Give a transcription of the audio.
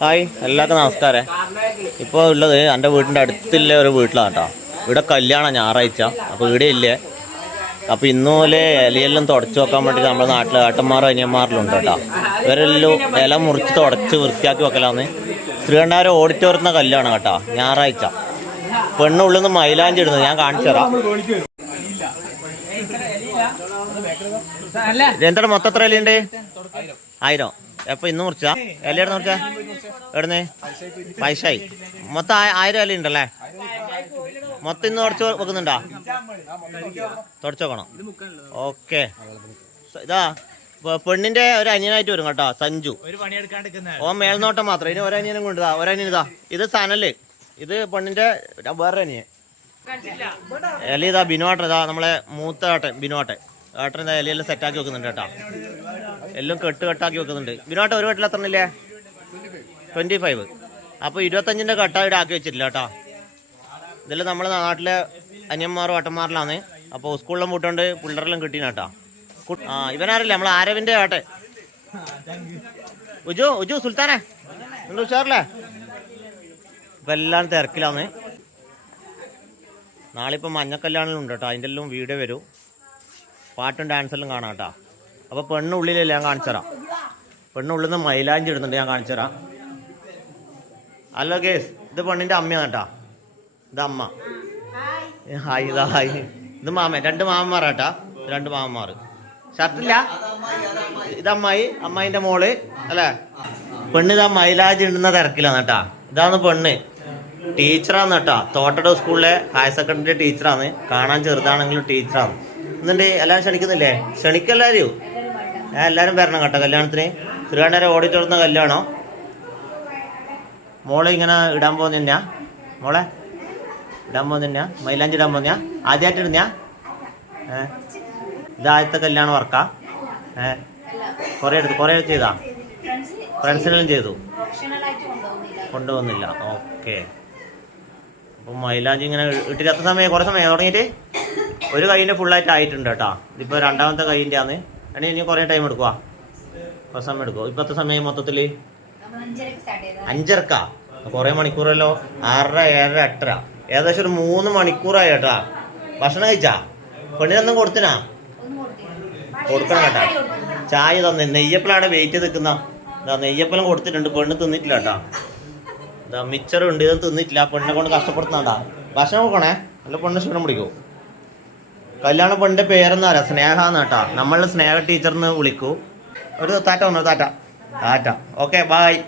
Hi എല്ലാവർക്കും നമസ്കാരം. ഇപ്പോൾ ഉള്ളത് എന്റെ വീടിന്റെ അടുത്തുള്ള ഒരു വീട്ടിലാണ് കേട്ടോ. ഇവിടെ കല്യാണം ഞായറാഴ്ച അപ്പോൾ ഇവിടെ ഇല്ലേ? അപ്പോൾ ഇന്ന് പോലെ ഇലയെല്ലാം തുടച്ചു വെക്കാൻ വേണ്ടി നമ്മുടെ നാട്ടിലെ ഏട്ടന്മാരും അനിയന്മാരിലും ഉണ്ട് കേട്ടോ. ഇവരെല്ലാം ഇല മുറിച്ച് തുടച്ച് വൃത്തിയാക്കി വെക്കലാന്ന്. ശ്രീകണ്ഠാരം ഓഡിറ്റോറിയത്തിന് കല്യാണം കേട്ടോ ഞായറാഴ്ച. പെണ്ണുള്ളിൽ നിന്ന് മൈലാഞ്ചി ഇടുന്നത് ഞാൻ കാണിച്ചു തരാം. എന്താണ് മൊത്തം എത്ര ഇലയുണ്ട് ആയിരം. എപ്പൊ ഇന്ന് മുറിച്ചാ? എല്ലാം എവിടെ മുറിച്ചാ? എവിടുന്ന്? പൈസയായി മൊത്തം ആയിരം ഇല ഉണ്ടല്ലേ? മൊത്തം ഇന്ന് തുടച്ച് വെക്കുന്നുണ്ടോ? തുടച്ച് വെക്കണം? ഓക്കെ. ഇതാ പെണ്ണിന്റെ ഒരു അനിയനായിട്ട് വരും കേട്ടോ സഞ്ജു. ഓ മേൽനോട്ടം മാത്രം. ഇനി ഒരനിയനും കൊണ്ടുതാ. ഒരനിയൻ ഇതാ. ഇത് സനൽ. ഇത് പെണ്ണിന്റെ വേറെ അനിയൻ. എലി ഇതാ ബിനോട്ടൻ ഇതാ നമ്മളെ മൂത്ത ഏട്ടൻ ബിനോട്ടൻ ഏട്ടൻ. ഇതാ എലിയെല്ലാം സെറ്റാക്കി വെക്കുന്നുണ്ട് കേട്ടോ. എല്ലാം കെട്ട് കെട്ടാക്കി വെക്കുന്നുണ്ട്. ഇതിനോട്ട് ഒരു കെട്ടിൽ എത്രണില്ലേ ട്വന്റി ഫൈവ് അപ്പൊ ഇരുപത്തഞ്ചിന്റെ കട്ട ഇവിടെ ആക്കി വെച്ചിട്ടില്ല കേട്ടോ. ഇതെല്ലാം നമ്മളെ നാട്ടിലെ അനിയന്മാരും ഏട്ടന്മാരിലാണ്. അപ്പോൾ സ്കൂളിലും പൂട്ടുണ്ട് പിള്ളേരെല്ലാം കിട്ടീന കേട്ടോ. ആ ഇവനാരല്ലേ? നമ്മളെ ആരവിന്റെ ആട്ടെ ഉജു ഉജു സുൽത്താനെ. നിങ്ങൾ ഉഷാറല്ലേ? ഇപ്പൊ എല്ലാം തിരക്കിലാണ്. നാളെ ഇപ്പം മഞ്ഞക്കല്യാണിലുണ്ട് കേട്ടോ. അതിന്റെ എല്ലാം വീഡിയോ വരും. പാട്ടും ഡാൻസെല്ലാം കാണാം കേട്ടോ. അപ്പോൾ പെണ്ണുള്ളിലല്ലേ ഞാൻ കാണിച്ചു തരാം. പെണ്ണുള്ളിൽ നിന്ന് മൈലാഞ്ചി ഇടുന്നുണ്ട് ഞാൻ കാണിച്ചു തരാം. ഹലോ കേസ് ഇത് പെണ്ണിന്റെ അമ്മയാണ് കേട്ടാ. ഇത് അമ്മ. ഹായ് ഇതാ ഹായ്. ഇത് മാമ രണ്ട് മാമന്മാരാട്ടാ രണ്ട് മാമന്മാർ ഷർട്ടില്ല? ഇത് അമ്മായി അമ്മായിന്റെ മോൾ അല്ലേ? പെണ്ണ് ഇതാ മൈലാജ് ഇടുന്ന തിരക്കിലാണ് കേട്ടാ. ഇതാണ് പെണ്ണ്. ടീച്ചറാണ് കേട്ടാ. തോട്ടട സ്കൂളിലെ ഹയർ സെക്കൻഡറി ടീച്ചറാണ് കാണാൻ ചെറുതാണെങ്കിലും ടീച്ചറാണ്. എന്നിട്ട് എല്ലാവരും ക്ഷണിക്കുന്നില്ലേ? ക്ഷണിക്കെല്ലാരും എല്ലാവരും വരണം കേട്ടോ കല്യാണത്തിന്. ശ്രീകണ്ഠരെ ഓടിച്ചോടുന്ന കല്യാണോ? മോളെ ഇങ്ങനെ ഇടാൻ പോകുന്ന മോളെ ഇടാൻ പോകുന്ന മൈലാഞ്ചി ഇടാൻ പോകുന്ന ആദ്യമായിട്ട് ഇടുന്ന ഇതാദ്യത്തെ കല്യാണം വർക്കാ? ഏ? കുറേ എടുത്ത് കുറേ ചെയ്താ? ഫ്രണ്ട്സിനെല്ലാം ചെയ്തു? കൊണ്ടുപോകുന്നില്ല. ഓക്കെ. അപ്പം മൈലാഞ്ചി ഇങ്ങനെ ഇട്ടിട്ട് എത്ര സമയം കുറേ സമയം തുടങ്ങിയിട്ട്? ഒരു കൈയിന്റെ ഫുള്ളായിട്ട് ആയിട്ടുണ്ട് കേട്ടോ. ഇതിപ്പോൾ രണ്ടാമത്തെ കൈയിന്റെ ആണ് അണി ഇനി കുറേ ടൈം എടുക്കുക കുറച്ച് സമയം എടുക്കുമോ ഇപ്പോഴത്തെ സമയം മൊത്തത്തിൽ അഞ്ചരക്ക കുറേ മണിക്കൂറല്ലോ ആറര ഏഴര എട്ടര. ഏകദേശം ഒരു മൂന്ന് മണിക്കൂറായി കേട്ടാ. ഭക്ഷണം കഴിച്ചാ? പെണ്ണിനൊന്നും കൊടുത്തിനാ? കൊടുക്കണം കേട്ടാ. ചായ തന്നെ. നെയ്യപ്പലാണ് വെയിറ്റ് നിൽക്കുന്ന ഇതാ നെയ്യപ്പലം കൊടുത്തിട്ടുണ്ട്. പെണ്ണ് തിന്നിട്ടില്ല കേട്ടാ. ഇതാ മിച്ചറുണ്ട്. ഇത് തിന്നിട്ടില്ല. പെണ്ണിനെ കൊണ്ട് കഷ്ടപ്പെടുത്തുന്നതാ. ഭക്ഷണം കൊടുക്കണേ? നല്ല പെണ്ണ് ക്ഷീണം പിടിക്കൂ കല്യാണ പെണ്ണിന്റെ പേരെന്നാ പറയാ സ്നേഹ എന്നാട്ടാ നമ്മൾ സ്നേഹ ടീച്ചറിന്ന് വിളിക്കൂ. ഒരു താറ്റ വന്നു താറ്റ. താറ്റ. Okay bye